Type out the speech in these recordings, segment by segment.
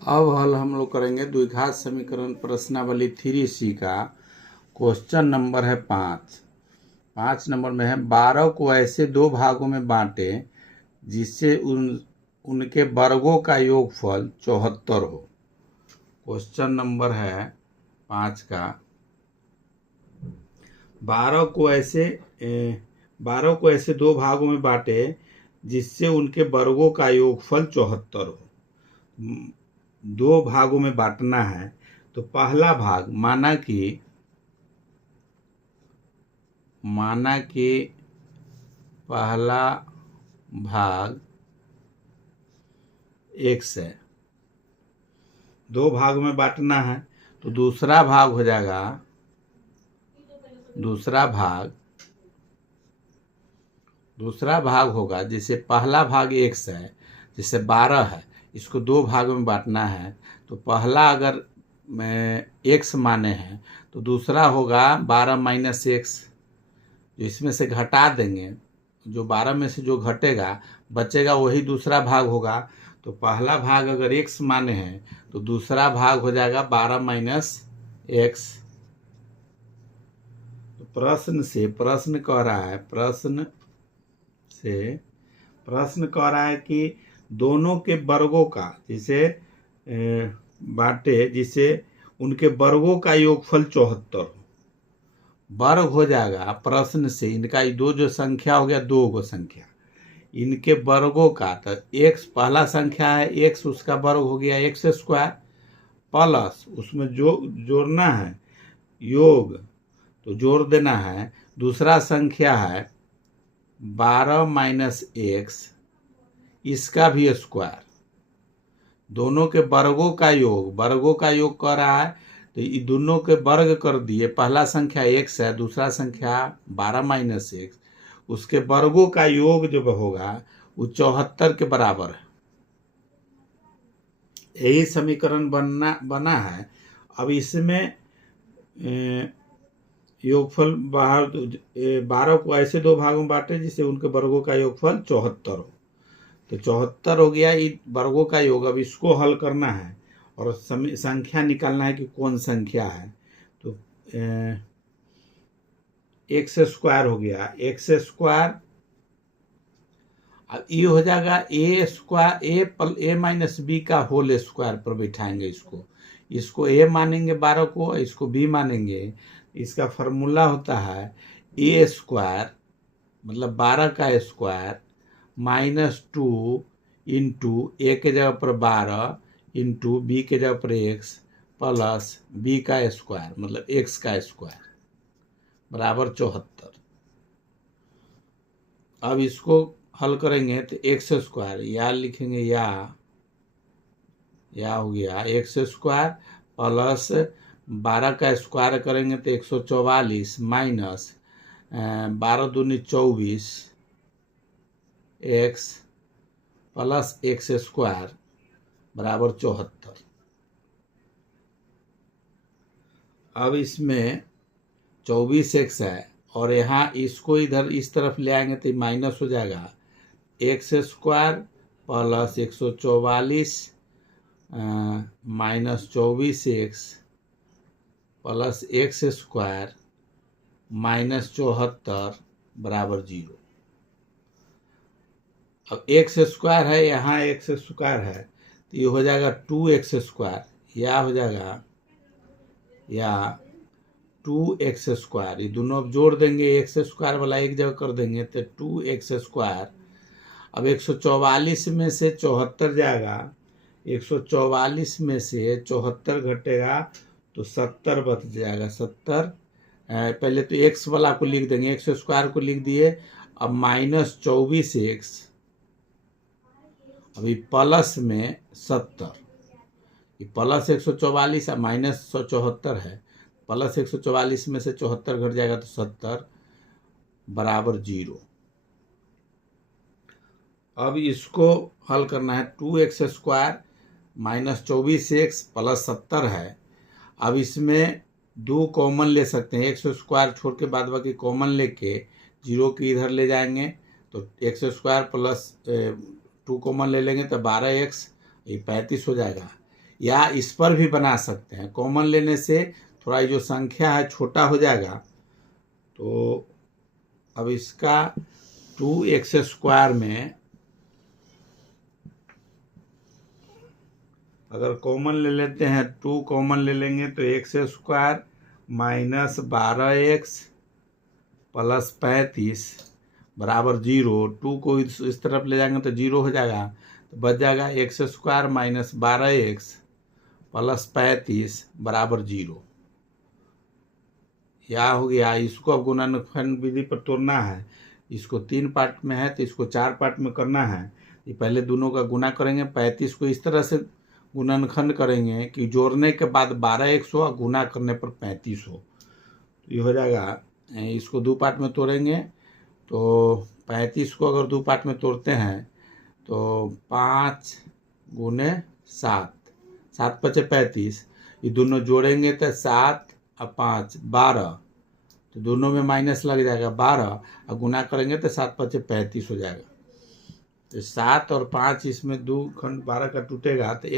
अब हल हम लोग करेंगे द्विघात समीकरण प्रश्नावली 3C का। क्वेश्चन नंबर है 5 नंबर में है 12 को ऐसे दो भागों में बांटे जिससे उनके वर्गों का योगफल 74 हो। क्वेश्चन नंबर है 5 का 12 को ऐसे दो भागों में बांटे जिससे उनके वर्गों का योगफल 74 हो। दो भागों में बांटना है तो पहला भाग माना कि पहला भाग x है। दो भागों में बांटना है तो दूसरा भाग हो जाएगा, दूसरा भाग होगा जैसे पहला भाग x है, जैसे 12 है, इसको दो भागों में बांटना है तो पहला अगर x माने हैं तो दूसरा होगा 12 माइनस एक्स, जो इसमें से घटा देंगे, जो 12 में से जो घटेगा बचेगा वही दूसरा भाग होगा। तो पहला भाग अगर x माने हैं तो दूसरा भाग हो जाएगा 12 माइनस एक्स। तो प्रश्न कह रहा है कि दोनों के वर्गों का जिसे बांटे जिसे उनके वर्गों का योगफल 74 हो। वर्ग हो जाएगा प्रश्न से इनका दो जो संख्या हो गया, दो गो संख्या, इनके वर्गों का तो x पहला संख्या है, x उसका वर्ग हो गया एक्स स्क्वायर, प्लस उसमें जो जोड़ना है योग तो जोड़ देना है, दूसरा संख्या है 12 माइनस एक्स, इसका भी स्क्वायर, दोनों के वर्गों का योग कर रहा है तो ये दोनों के वर्ग कर दिए। पहला संख्या x है, दूसरा संख्या 12 माइनस एक्स, उसके वर्गों का योग जो होगा वो 74 के बराबर है। यही समीकरण बना है। अब इसमें योगफल 12 को ऐसे दो भागों में बांटे जिससे उनके वर्गों का योगफल 74 हो। तो 74 हो गया ये वर्गों का योग। अब इसको हल करना है और संख्या निकालना है कि कौन संख्या है। तो एक्स स्क्वायर हो गया, एक्स स्क्वायर, अब ये हो जाएगा ए स्क्वायर, ए माइनस बी का होल स्क्वायर पर बैठाएंगे इसको ए मानेंगे 12 को, इसको बी मानेंगे। इसका फॉर्मूला होता है ए स्क्वायर मतलब 12 का स्क्वायर -2 इंटू ए के जगह पर 12 इंटू बी के जगह पर एक्स प्लस बी का स्क्वायर मतलब एक्स का स्क्वायर बराबर 74। अब इसको हल करेंगे तो एक्स स्क्वायर या लिखेंगे या हो गया एक्स स्क्वायर प्लस 12 का स्क्वायर करेंगे तो 144 माइनस 12 दूनी 24 एक्स प्लस एक्स स्क्वायर बराबर 74। अब इसमें 24 एक्स है और यहाँ इसको इधर इस तरफ ले आएंगे तो माइनस हो जाएगा x square plus 144 minus 24 x plus x square minus 74 बराबर 0। अब एक्स स्क्वायर है, यहाँ एक्स स्क्वायर है तो ये हो जाएगा 2x स्क्वायर, या हो जाएगा या 2x स्क्वायर, ये दोनों अब जोड़ देंगे, एक्स स्क्वायर वाला एक जगह कर देंगे तो 2x स्क्वायर। अब 144 में से 74 जाएगा, 144 में से 74 घटेगा तो 70 बच जाएगा। 70 पहले तो x वाला को लिख देंगे, एक्स स्क्वायर को लिख दिए। अब माइनस 24 एक्स, अभी प्लस में 70, ये प्लस 144 और माइनस 74 है, प्लस 144 में से 74 घट जाएगा तो 70 बराबर 0। अब इसको हल करना है 2x square minus 24x plus 70 है। अब इसमें दो कॉमन ले सकते हैं, एक्स स्क्वायर छोड़ के बाद बाकी कॉमन लेके 0 की इधर ले जाएंगे तो एक्स स्क्वायर प्लस 2 कॉमन ले लेंगे तो 12x, ये 35 हो जाएगा। या इस पर भी बना सकते हैं। कॉमन लेने से थोड़ा ये जो संख्या है छोटा हो जाएगा। तो अब इसका 2x² में अगर कॉमन ले लेते हैं, 2 कॉमन ले लेंगे तो x² माइनस 12x प्लस 35 बराबर 0। 2 को इस तरफ ले जाएंगे तो 0 हो जाएगा, तो बच जाएगा x² माइनस 12x प्लस 35 बराबर 0। या हो गया। इसको अब गुणनखंड विधि पर तोड़ना है। इसको 3 पार्ट में है तो इसको 4 पार्ट में करना है। ये पहले दोनों का गुना करेंगे, 35 को इस तरह से गुणनखंड करेंगे कि जोड़ने के बाद 12x हो और गुना करने पर 35 हो। तो ये हो जाएगा। इसको 2 पार्ट में तोड़ेंगे तो 35 को अगर 2 पार्ट में तोड़ते हैं तो 5 गुने 7, 7 पचे 35, ये दोनों जोड़ेंगे तो 7 और 5 12, तो दोनों में माइनस लग जाएगा 12, और गुना करेंगे तो 7 पचे 35 हो जाएगा। तो 7 और 5 इसमें 2 खंड 12 का टूटेगा तो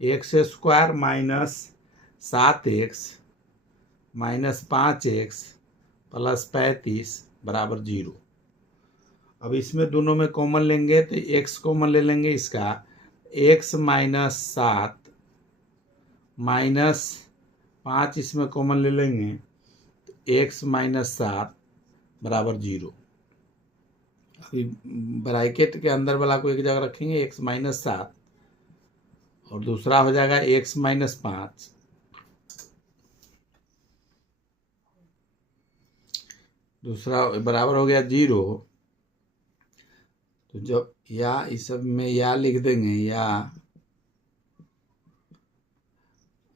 x² minus 7x minus 5x plus 35 बराबर 0। अब इसमें दोनों में कॉमन लेंगे तो x कॉमन ले लेंगे, इसका x माइनस 7 माइनस 5 इसमें कॉमन ले लेंगे तो x माइनस 7 बराबर 0। अभी ब्रैकेट के अंदर वाला को एक जगह रखेंगे, x माइनस 7, और दूसरा हो जाएगा x माइनस 5। दूसरा बराबर हो गया 0। तो जब या इस सब में या लिख देंगे, या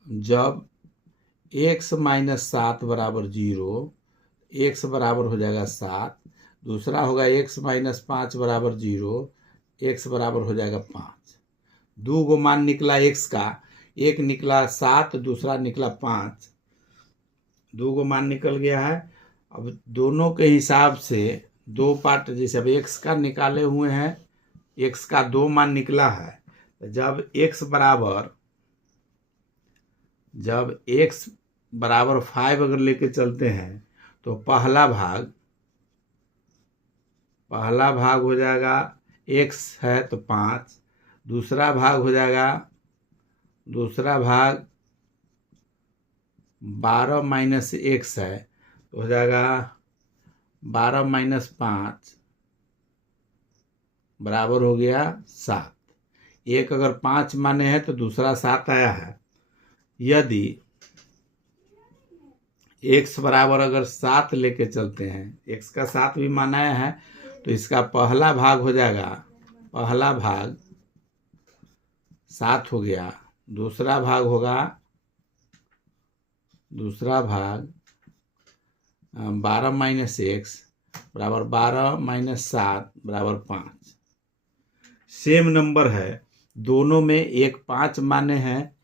जब x माइनस 7 बराबर 0, x बराबर हो जाएगा 7। दूसरा होगा x माइनस 5 बराबर 0, x बराबर हो जाएगा 5। 2 गो मान निकला x का, एक निकला 7, दूसरा निकला 5। 2 गो मान निकल गया है। अब दोनों के हिसाब से 2 पार्ट, जैसे अब x का निकाले हुए हैं, x का 2 मान निकला है। तो जब x बराबर 5 अगर लेके चलते हैं तो पहला भाग हो जाएगा x है तो 5, दूसरा भाग हो जाएगा 12 माइनस x है तो हो जाएगा 12 माइनस 5 बराबर हो गया 7। एक अगर 5 माने हैं तो दूसरा 7 आया है। यदि x बराबर अगर 7 लेके चलते हैं, x का 7 भी माना है, तो इसका पहला भाग हो जाएगा, पहला भाग 7 हो गया, दूसरा भाग 12 माइनस x बराबर 12 माइनस 7 बराबर 5। सेम नंबर है, दोनों में एक 5 माने हैं,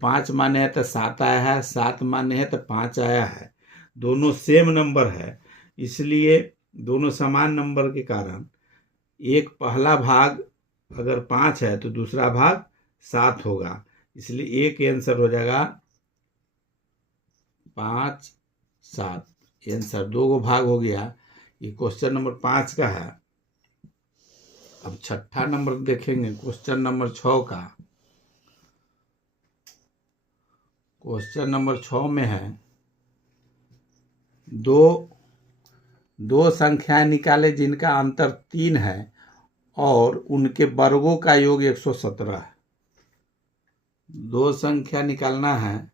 5 माने हैं तो 7 आया है, 7 माने हैं तो 5 आया है। दोनों सेम नंबर है, इसलिए दोनों समान नंबर के कारण एक पहला भाग अगर 5 है तो दूसरा भाग 7 होगा, इसलिए एक आंसर हो जाएगा 5 7। आंसर 2 गो भाग हो गया। ये क्वेश्चन नंबर 5 का है। अब छठा नंबर देखेंगे, क्वेश्चन नंबर 6 का। क्वेश्चन नंबर 6 में है दो संख्याएं निकाले जिनका अंतर 3 है और उनके वर्गों का योग 117 है। 2 संख्या निकालना है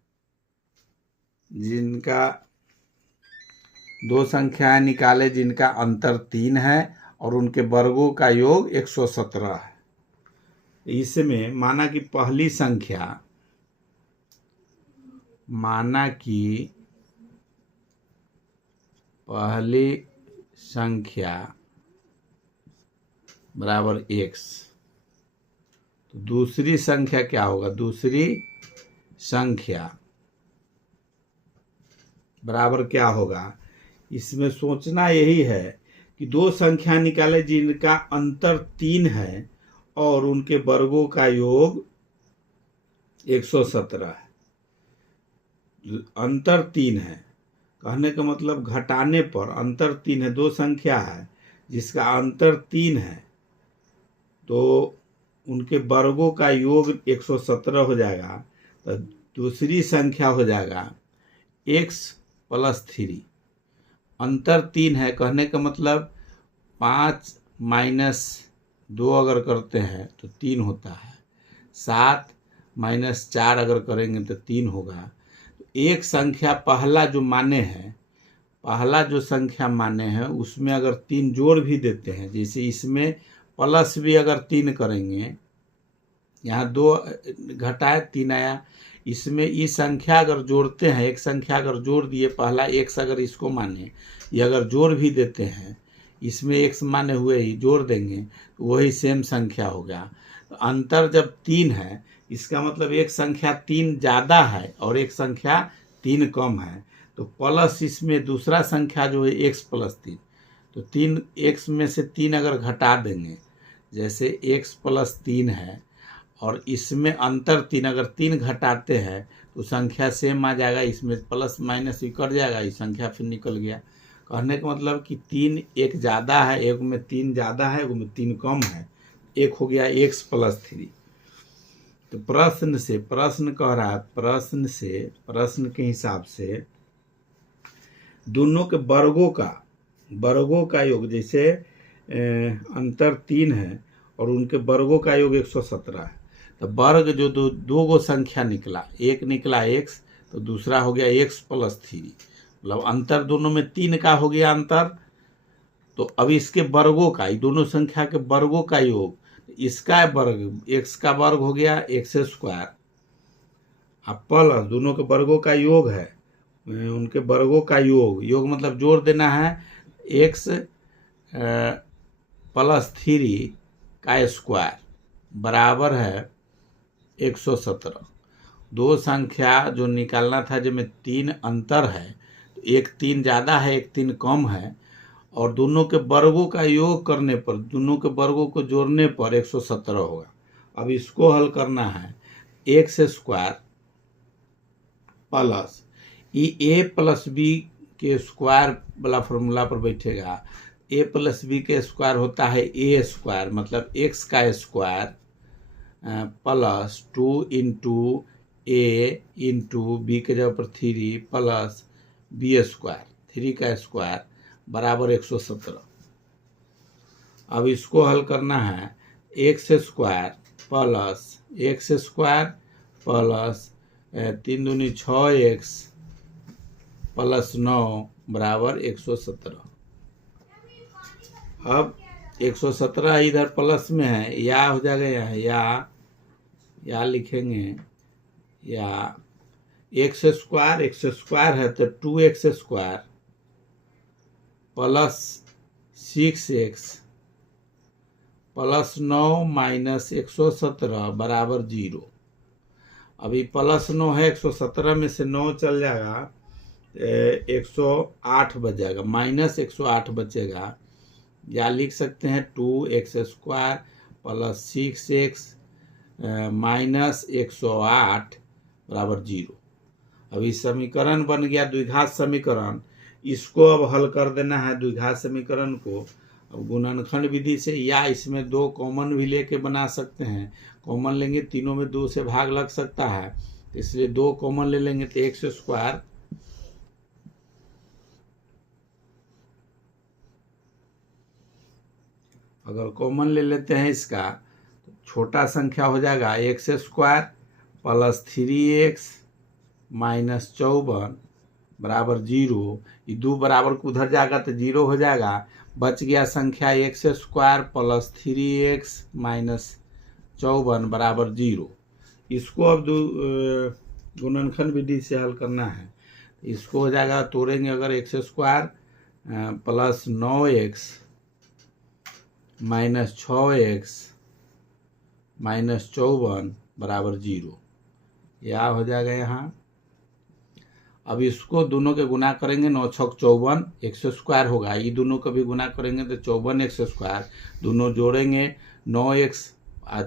दो संख्याएं निकाले जिनका अंतर 3 है और उनके वर्गों का योग 117 है। इसमें माना कि पहली संख्या बराबर x, तो दूसरी संख्या क्या होगा, दूसरी संख्या बराबर क्या होगा। इसमें सोचना यही है कि 2 संख्या निकाले जिनका अंतर 3 है और उनके वर्गों का योग 117 है, अंतर 3 है। कहने का मतलब घटाने पर अंतर 3 है, दो संख्या है जिसका अंतर 3 है, तो उनके वर्गों का योग 117 हो जाएगा। तो दूसरी संख्या हो जाएगा x + 3। अंतर 3 है, कहने का मतलब 5 - 2 अगर करते हैं तो 3 होता है, 7 - 4 अगर करेंगे तो 3 होगा। तो एक संख्या पहला जो संख्या माने हैं उसमें अगर 3 जोड़ भी देते हैं, जैसे इसमें प्लस भी अगर 3 करेंगे, यहाँ 2 घटाए 3 आया, इसमें इस संख्या अगर जोड़ते हैं, एक संख्या अगर जोड़ दिए, पहला x अगर इसको माने, ये अगर जोड़ भी देते हैं, इसमें x माने हुए ही जोड़ देंगे तो वही सेम संख्या हो गया। तो अंतर जब 3 है, इसका मतलब एक संख्या 3 ज़्यादा है और एक संख्या 3 कम है, तो प्लस इसमें दूसरा संख्या जो है x + 3, तो 3 x में से 3 अगर घटा देंगे, जैसे x + 3 है और इसमें अंतर 3, अगर 3 घटाते हैं तो संख्या सेम आ जाएगा, इसमें प्लस माइनस ही कट जाएगा, ये संख्या फिर निकल गया। कहने का मतलब कि 3 एक ज़्यादा है, एक में 3 ज़्यादा है, एक में 3 कम है, एक हो गया x + 3। तो प्रश्न कह रहा है, प्रश्न के हिसाब से दोनों के वर्गों का योग, जैसे अंतर 3 है और उनके वर्गों का योग 117 है, तो वर्ग जो दो गो संख्या निकला, एक निकला x, तो दूसरा हो गया x + 3, मतलब अंतर दोनों में 3 का हो गया अंतर। तो अब इसके वर्गों का, दोनों संख्या के वर्गों का योग, इसका वर्ग x का वर्ग हो गया x², अब प्लस दोनों के वर्गों का योग है, उनके वर्गों का योग मतलब जोड़ देना है, x + 3 का स्क्वायर बराबर है 117। दो संख्या जो निकालना था जिसमें 3 अंतर है, तो एक 3 ज़्यादा है, एक 3 कम है, और दोनों के वर्गों का योग करने पर, दोनों के वर्गों को जोड़ने पर 117 होगा। अब इसको हल करना है, x² प्लस a + b के स्क्वायर वाला फॉर्मूला पर बैठेगा। a + b के स्क्वायर होता है a², मतलब x का स्क्वायर प्लस 2 × a × b के जगह पर 3 प्लस b², 3 का स्क्वायर बराबर 117। अब इसको हल करना है, x² प्लस 3 दूनी 6x प्लस 9 बराबर 117। अब 117 इधर प्लस में है, या हो जाएगा यहाँ, या लिखेंगे, या x² है तो 2x² plus 6x plus 9 minus 117 बराबर 0। अभी प्लस 9 है, 117 में से 9 चल जाएगा, 108 बच जाएगा, माइनस 108 बचेगा, या लिख सकते हैं 2x² प्लस 6x माइनस 108 बराबर 0। अभी समीकरण बन गया द्विघात समीकरण। इसको अब हल कर देना है द्विघात समीकरण को। अब गुणनखंड विधि से, या इसमें 2 कॉमन भी लेके बना सकते हैं, कॉमन लेंगे तीनों में 2 से भाग लग सकता है, इसलिए 2 कॉमन ले लेंगे तो x², अगर कॉमन ले लेते हैं इसका तो छोटा संख्या हो जाएगा x² प्लस 3x माइनस 54 बराबर 0। ये 2 बराबर को उधर जाएगा तो 0 हो जाएगा, बच गया संख्या x² प्लस 3x माइनस 54 बराबर 0। इसको अब गुणनखंड विधि से हल करना है। इसको हो जाएगा, तोड़ेंगे अगर x² plus 9x minus 6x minus 54 बराबर 0, यह हो जाएगा यहाँ। अब इसको दोनों के गुना करेंगे, 9 × 6 = 54, x² होगा, ये दोनों का भी गुना करेंगे तो 54x², दोनों जोड़ेंगे 9x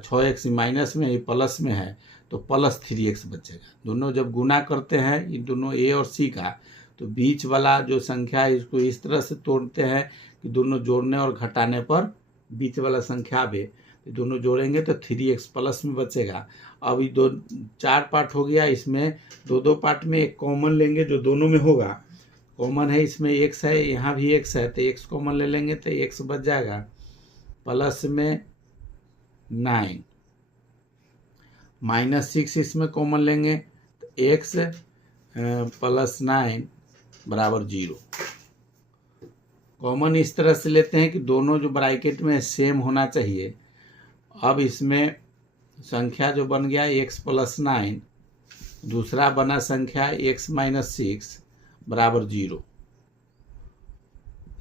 6x माइनस में, ये प्लस में है तो प्लस 3x बचेगा। दोनों जब गुना करते हैं इन दोनों a और c का, तो बीच वाला जो संख्या है इसको इस तरह से तोड़ते हैं कि दोनों जोड़ने और घटाने पर बीच वाला संख्या आवे। तो दोनों जोड़ेंगे तो 3x प्लस में बचेगा। अब ये 4 पार्ट हो गया, इसमें दो पार्ट में एक कॉमन लेंगे जो दोनों में होगा। कॉमन है इसमें x है, यहाँ भी x है, तो x कॉमन ले लेंगे तो x बच जाएगा प्लस में 9 -6 इसमें कॉमन लेंगे तो x प्लस 9 बराबर 0। कॉमन इस तरह से लेते हैं कि दोनों जो ब्रैकेट में सेम होना चाहिए। अब इसमें संख्या जो बन गया x प्लस 9, दूसरा बना संख्या x माइनस 6 बराबर 0।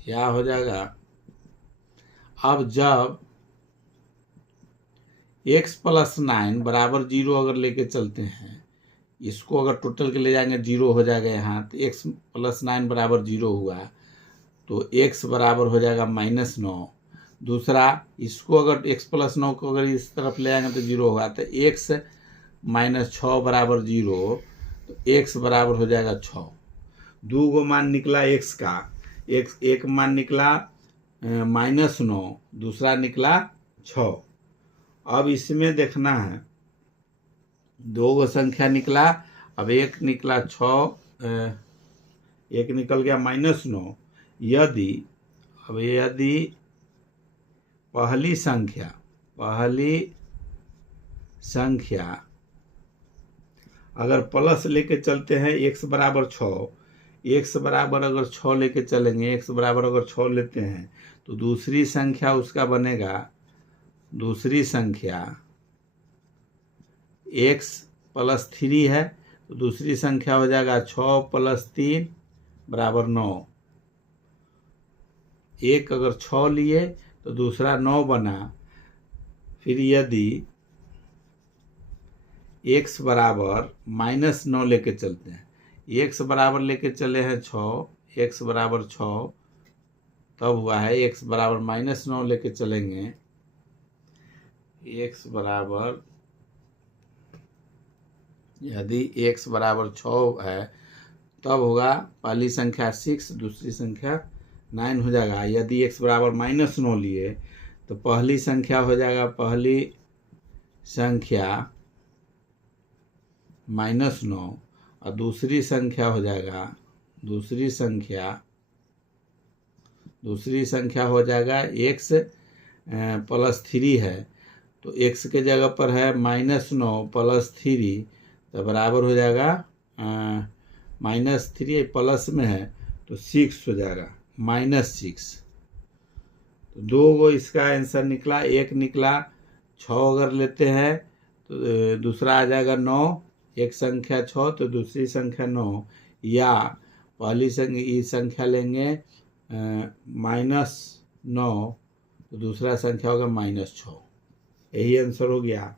क्या हो जाएगा, अब जब x प्लस 9 बराबर 0 अगर लेके चलते हैं, इसको अगर टोटल के ले जाएंगे 0 हो जाएगा यहाँ, तो x प्लस 9 बराबर 0 हुआ तो x बराबर हो जाएगा -9। दूसरा इसको अगर x प्लस 9 को अगर इस तरफ ले आएंगे तो 0 होगा, तो x माइनस 6 बराबर 0, तो x बराबर हो जाएगा 6। दो गो मान निकला x का, एक मान निकला -9, दूसरा निकला 6। अब इसमें देखना है, दो गो संख्या निकला, अब एक निकला 6, एक निकल गया -9। यदि पहली संख्या अगर प्लस लेके चलते हैं x बराबर 6, x बराबर अगर 6 लेके चलेंगे, x बराबर अगर 6 लेते हैं तो दूसरी संख्या उसका बनेगा, दूसरी संख्या x प्लस 3 है तो दूसरी संख्या हो जाएगा 6 प्लस 3 बराबर 9। एक अगर 6 लिए तो दूसरा 9 बना। फिर यदि x बराबर -9 लेके चलते हैं, x बराबर लेके चले हैं 6, x बराबर 6 तब हुआ है, x बराबर -9 लेके चलेंगे, x बराबर यदि x बराबर 6 है तब होगा पहली संख्या 6, दूसरी संख्या 9 हो जाएगा। यदि x बराबर -9 लिए तो पहली संख्या हो जाएगा, पहली संख्या -9 और दूसरी संख्या हो जाएगा, दूसरी संख्या हो जाएगा x प्लस 3 है तो x के जगह पर है -9 प्लस 3 तो बराबर हो जाएगा -3 प्लस में है तो 6 हो जाएगा -6। तो दो गो इसका आंसर निकला। एक निकला 6 अगर लेते हैं तो दूसरा आ जाएगा 9, एक संख्या 6 तो दूसरी संख्या 9, या पहली संख्या लेंगे -9 तो दूसरा संख्या होगा -6। यही आंसर हो गया।